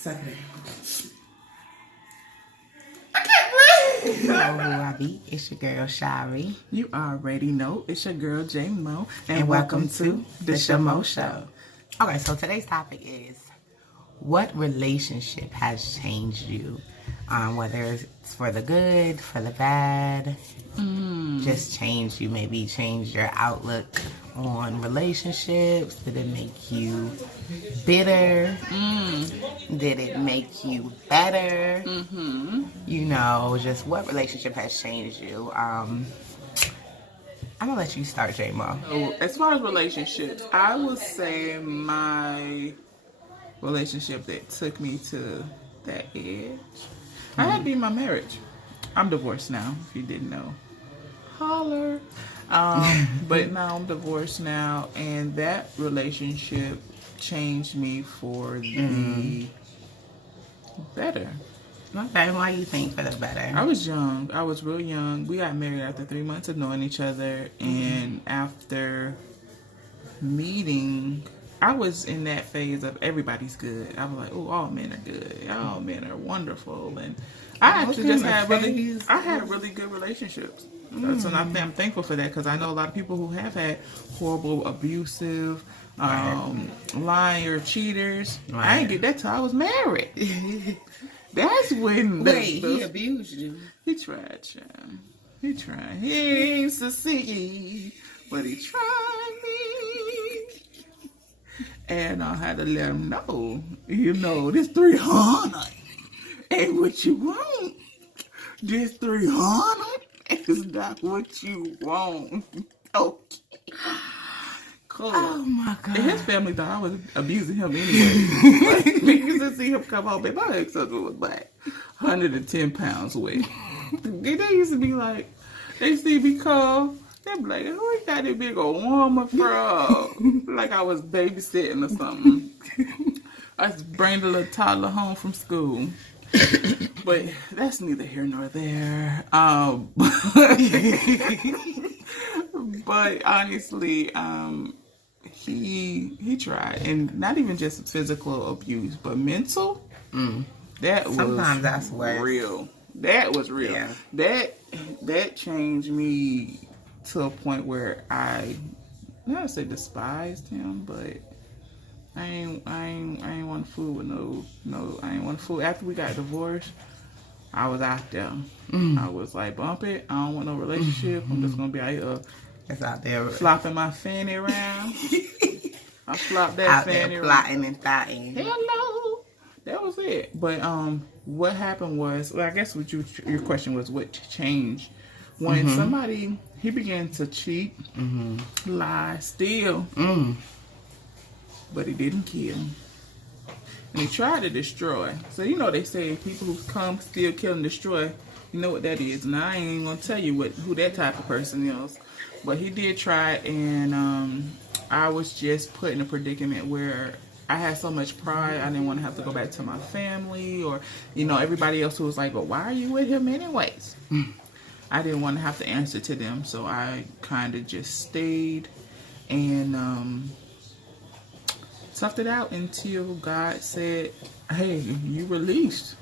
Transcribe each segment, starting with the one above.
Suck it. I can't breathe. Hello, who I be? It's your girl, Shari. You already know. It's your girl, J-Mo. And welcome to the Shamo Show. Okay, so today's topic is, what relationship has changed you? Whether it's for the good, for the bad, just changed you, maybe changed your outlook on relationships. Did it make you bitter? Did it make you better? You know, just what relationship has changed you? I'm gonna let you start, J-Mo. So, as far as relationships, I would say my relationship that took me to that edge, I had to be my marriage. I'm divorced now, if you didn't know. Holler. But now I'm divorced now, and that relationship changed me for the better. Okay, why you think for the better? I was young. I was real young. We got married after 3 months of knowing each other, and after meeting, I was in that phase of everybody's good. I was like, oh, all men are good. All men are wonderful. And I actually just had really good relationships. So I'm thankful for that, because I know a lot of people who have had horrible, abusive, lying or cheaters. Right. I didn't get that till I was married. That's when he abused you. He tried, child. He tried. He ain't succeed, but he tried me. And I had to let him know, this 300 ain't what you want. This 300 is not what you want. Okay. Cool. Oh my God. And his family thought I was abusing him anyway. Because to see him come home, and my ex-husband was like 110 pounds away. They used to be like, they see me come, they be like, who you got that big old woman from? Like I was babysitting or something. I just bring the little toddler home from school. But that's neither here nor there. But honestly, he tried, and not even just physical abuse, but mental. That was sometimes that's real. That was real. Yeah. That changed me to a point where I not to say despised him, but I ain't want to fool with no. I ain't want to fool. After we got divorced, I was out there. I was like, bump it. I don't want no relationship. I'm just gonna be out here. It's out there Flopping my fanny around. I flopped that out fanny there around. plotting and thotting. Hello. That was it. But what happened was, well, I guess what your question was, what changed when somebody he began to cheat, lie, steal, but he didn't kill. And he tried to destroy. So they say people who come, steal, kill, and destroy. You know what that is. And I ain't even gonna tell you who that type of person is. But he did try, and I was just put in a predicament where I had so much pride, I didn't want to have to go back to my family or, everybody else who was like, but why are you with him anyways? I didn't want to have to answer to them, so I kind of just stayed and toughed it out until God said, hey, you released.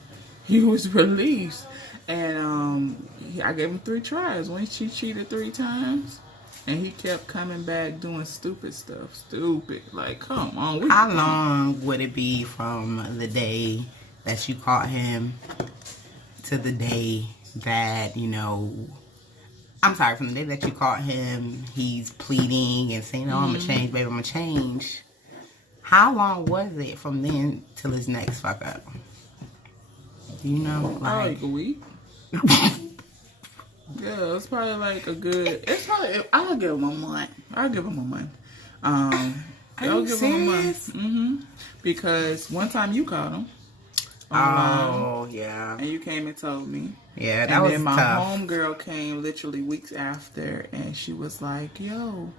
He was released. And I gave him 3 tries. When she cheated 3 times, and he kept coming back doing stupid stuff. Stupid. Like, come on. How long would it be from the day that you caught him to the day that, I'm sorry, from the day that you caught him, he's pleading and saying, oh, I'm going to change, baby, I'm going to change. How long was it from then till his next fuck up? Like a week. Yeah, it's probably like I'll give him a month. I'll give him a month. I'll give him a month. Because one time you caught him. Yeah. And you came and told me. Yeah, that was tough. And then my homegirl came literally weeks after, and she was like, yo,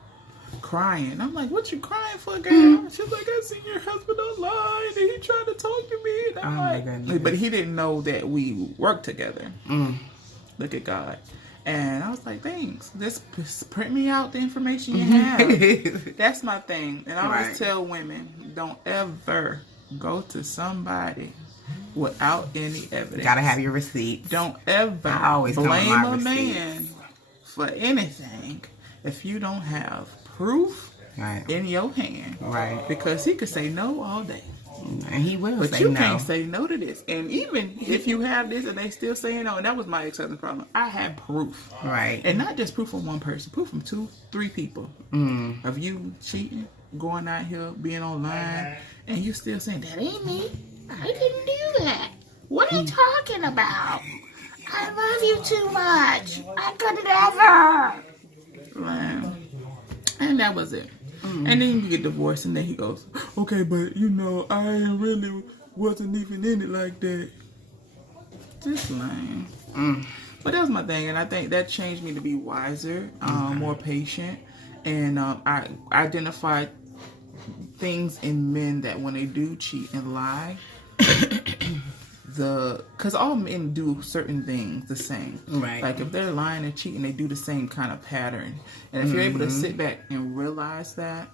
crying. I'm like, what you crying for, girl? She's like, I seen your husband online, and he tried to talk to me. And I'm like, my goodness. But he didn't know that we worked together. Look at God. And I was like, thanks. Just print me out the information you have. That's my thing. And I always tell women, don't ever go to somebody without any evidence. Gotta have your receipts. Don't ever I always blame my a receipts. man for anything if you don't have proof in your hand. Right. Because he could say no all day. And he will but say you no. can't say no to this. And even if you have this and they still saying no, and that was my ex-husband's problem. I had proof. Right. And not just proof from one person, proof from 2, 3 people. Of you cheating, going out here, being online, and you still saying, that ain't me. I didn't do that. What are you talking about? I love you too much. I could never. Wow. And that was it. And then you get divorced, and then he goes, okay, but I really wasn't even in it like that. Just lame. But that was my thing, and I think that changed me to be wiser, more patient, and I identified things in men that when they do cheat and lie, because all men do certain things the same. Right. Like if they're lying and cheating, they do the same kind of pattern. And if you're able to sit back and realize that,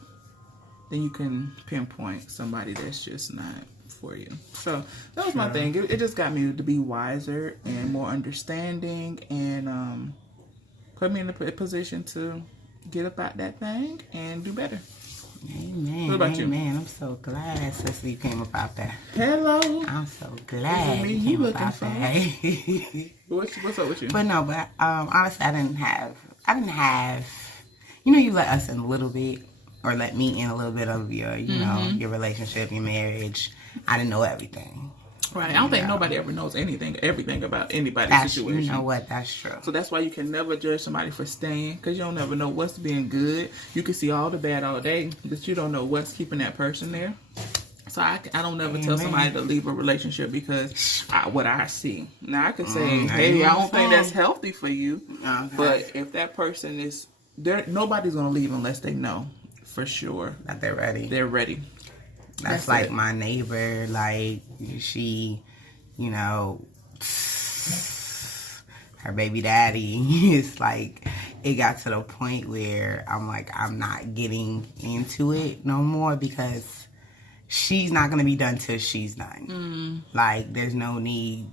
then you can pinpoint somebody that's just not for you. So that was my thing. It just got me to be wiser and more understanding, and put me in a position to get up out that thing and do better. Amen. What about you? Amen. I'm so glad, sister, you came about that. Hello. I'm so glad you came looking about for? that. What's up with you? But no, honestly, I didn't have, you let us in a little bit, or let me in a little bit of your, your relationship, your marriage. I didn't know everything. Right. I don't think nobody ever knows everything about anybody's situation. You know what? That's true. So that's why you can never judge somebody for staying, because you don't never know what's being good. You can see all the bad all day, but you don't know what's keeping that person there. So I don't never tell somebody to leave a relationship because what I see. Now I could say, hey, I don't think that's healthy for you. Okay. But if that person is there, nobody's going to leave unless they know for sure that they're ready. They're ready. That's like my neighbor, like she, her baby daddy is like, it got to the point where I'm like, I'm not getting into it no more because she's not going to be done till she's done. Like, there's no need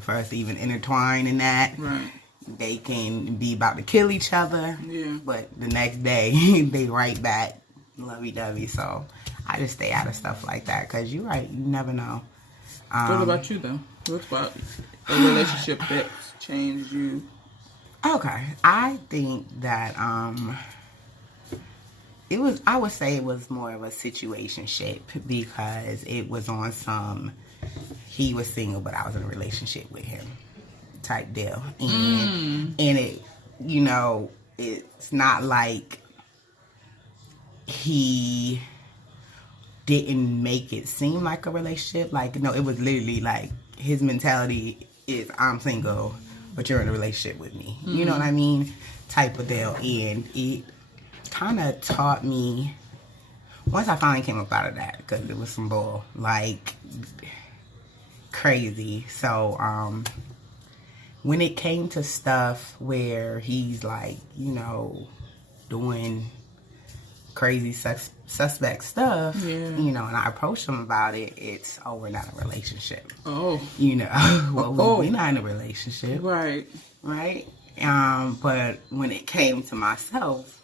for us to even intertwine in that. Right. They can be about to kill each other, but the next day they right back lovey-dovey. So I just stay out of stuff like that because you're right, you never know. What about you though? What about a relationship that's changed you? Okay, I think that I would say it was more of a situationship because it was on he was single but I was in a relationship with him type deal, and it, it's not like he didn't make it seem like a relationship. Like, no, it was literally like his mentality is, I'm single, but you're in a relationship with me. You know what I mean? Type of deal. And it kind of taught me, once I finally came up out of that, because it was some bull, like, crazy. So, when it came to stuff where he's like, doing crazy suspect stuff, and I approached him about it, it's, we're not in a relationship. We're not in a relationship. Right. But when it came to myself,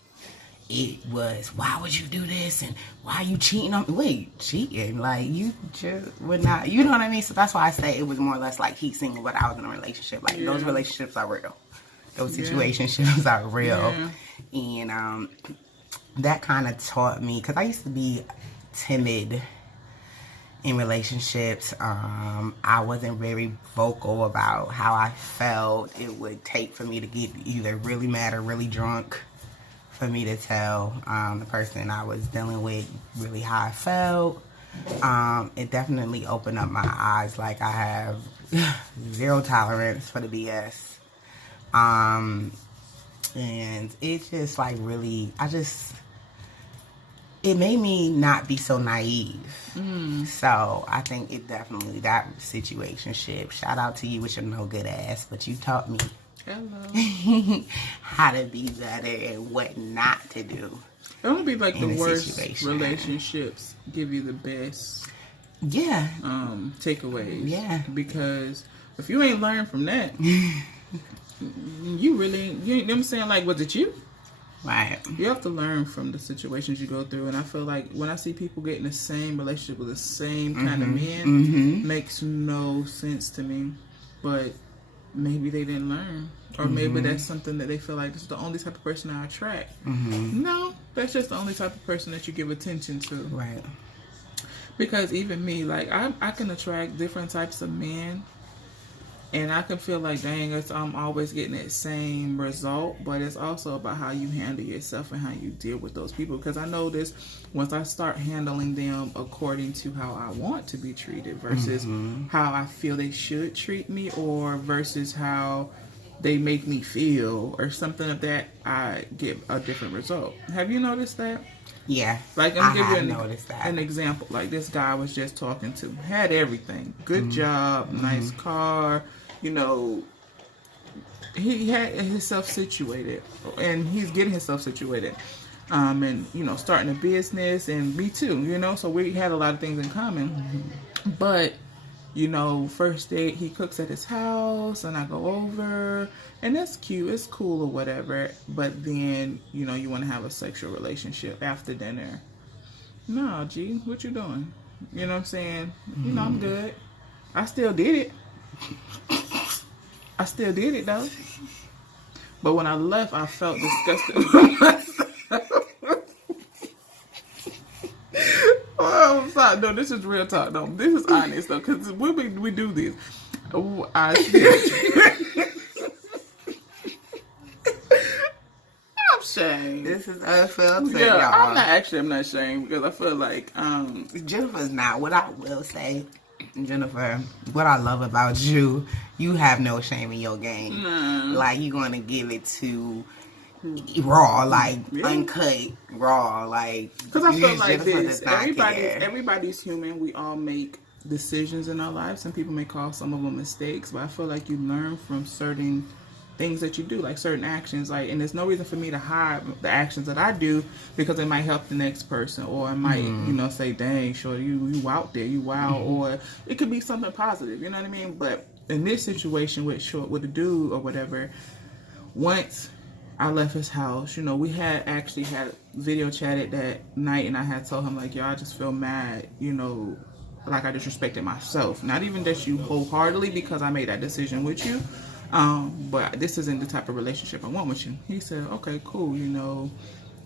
it was, why would you do this? And why are you cheating on me? Wait, cheating? Like, you just would not, you know what I mean? So that's why I say it was more or less like he's single, but I was in a relationship. Like, those relationships are real. Those situationships are real. And that kind of taught me, because I used to be timid in relationships. I wasn't very vocal about how I felt. It would take for me to get either really mad or really drunk for me to tell the person I was dealing with really how I felt. It definitely opened up my eyes. Like, I have zero tolerance for the BS. And it's just like really, it made me not be so naive. So I think it definitely, that situationship, shout out to you with your no good ass, but you taught me how to be better and what not to do. It won't be like the worst relationships give you the best Yeah. Takeaways. Yeah. Because if you ain't learned from that, you know what I'm saying? Like, was it you? Right. You have to learn from the situations you go through. And I feel like when I see people get in the same relationship with the same kind of men, makes no sense to me. But maybe they didn't learn. Or maybe that's something that they feel like this is the only type of person I attract. No, that's just the only type of person that you give attention to. Right. Because even me, like, I can attract different types of men. And I can feel like, dang, I'm always getting that same result. But it's also about how you handle yourself and how you deal with those people. Because I know this, once I start handling them according to how I want to be treated versus how I feel they should treat me, or versus how they make me feel or something of that, I get a different result. Have you noticed that? Yeah. Like, I'm giving you an example. Like, this guy I was just talking to had everything. Good job, nice car. You know, he had himself situated, and he's getting himself situated. And, you know, starting a business, and me too, you know, so we had a lot of things in common. But, you know, first date, he cooks at his house, and I go over, and that's cute, it's cool or whatever. But then, you know, you want to have a sexual relationship after dinner. No, G, what you doing? You know what I'm saying? You know, I'm good. I still did it. I still did it though. But when I left, I felt disgusted about myself. Oh, I'm sorry. No, this is real talk. No, this is honest though, because when we do this, I'm ashamed. This is unfiltered, Yeah, y'all. I'm not ashamed because I feel like Jennifer's not. What I will say, Jennifer, what I love about you, you have no shame in your game. Like, you're going to give it to raw, like, uncut, raw, like. Because I feel like Jennifer everybody's human. We all make decisions in our lives. Some people may call some of them mistakes, but I feel like you learn from certain things that you do, like certain actions. Like, and there's no reason for me to hide the actions that I do because it might help the next person, or it might, you know, say, dang, sure, you out there, you wild, or it could be something positive, you know what I mean? But in this situation with the dude or whatever, once I left his house, you know, we had video chatted that night, and I had told him, like, yo, I just feel mad, you know, like I disrespected myself. Not even that you wholeheartedly, because I made that decision with you. But this isn't the type of relationship I want with you. He said, okay, cool, you know,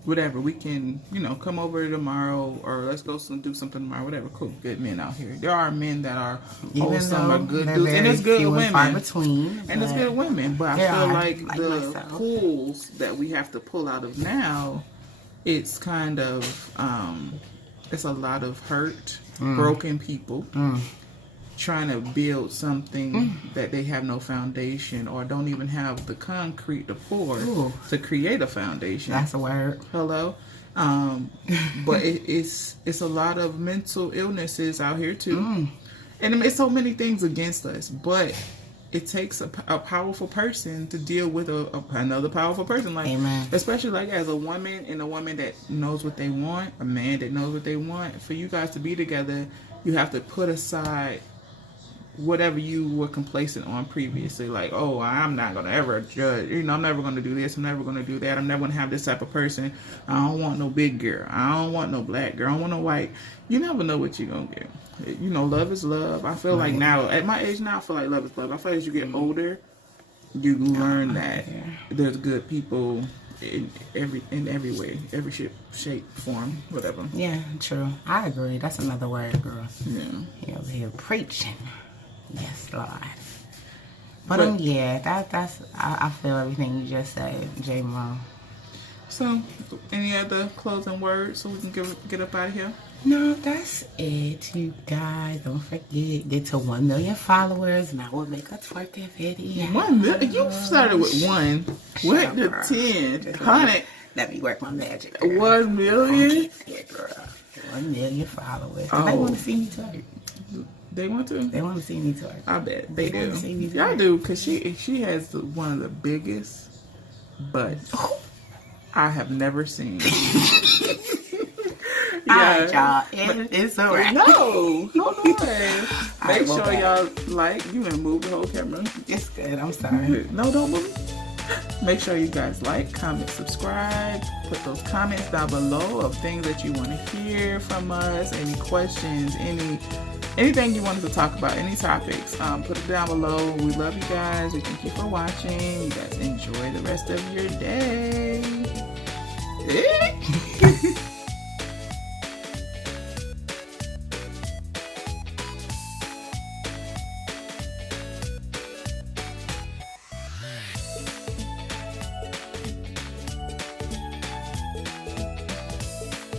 whatever, we can, you know, come over tomorrow, or let's go do something tomorrow, whatever. Cool, good men out here. There are men that are wholesome, are good dudes, and it's good women. And it's good women, but I feel like the pulls that we have to pull out of now, it's kind of, it's a lot of hurt, broken people. Trying to build something that they have no foundation, or don't even have the concrete to pour to create a foundation. That's a word. Hello. But it's a lot of mental illnesses out here too. And it's so many things against us, but it takes a powerful person to deal with another powerful person. Like, amen. Especially like as a woman, and a woman that knows what they want, a man that knows what they want. For you guys to be together, you have to put aside whatever you were complacent on previously. Like, oh, I'm not going to ever judge. You know, I'm never going to do this. I'm never going to do that. I'm never going to have this type of person. I don't want no big girl. I don't want no black girl. I don't want no white. You never know what you're going to get. You know, love is love. I feel like now, at my age now, I feel like love is love. I feel like as you get older, you learn that there's good people in every way, every shape, form, whatever. Yeah, true. I agree. That's another word, girl. Yeah. He over here preaching. Yes, Lord. But yeah, that's I feel everything you just said, J Mo. So, any other closing words so we can get up out of here? No, that's it, you guys. Don't forget, get to 1 million followers, and I will make a twerking video. 1 million? You started with 1. Went to 10. 100. Let me work my magic. Girl. 1 million? Yeah, girl. 1 million followers. Oh. They want to see me twerk. They want to? They want to see me twerk. I bet they do. Y'all do, because she has one of the biggest butts I have never seen. All right, y'all. It's all right. No, hold on. Make well, sure y'all like. You and move the whole camera. It's good. I'm sorry. No, don't move. Make sure you guys like, comment, subscribe. Put those comments down below of things that you want to hear from us. Any questions, anything you want us to talk about, any topics. Put it down below. We love you guys. We thank you for watching. You guys enjoy the rest of your day.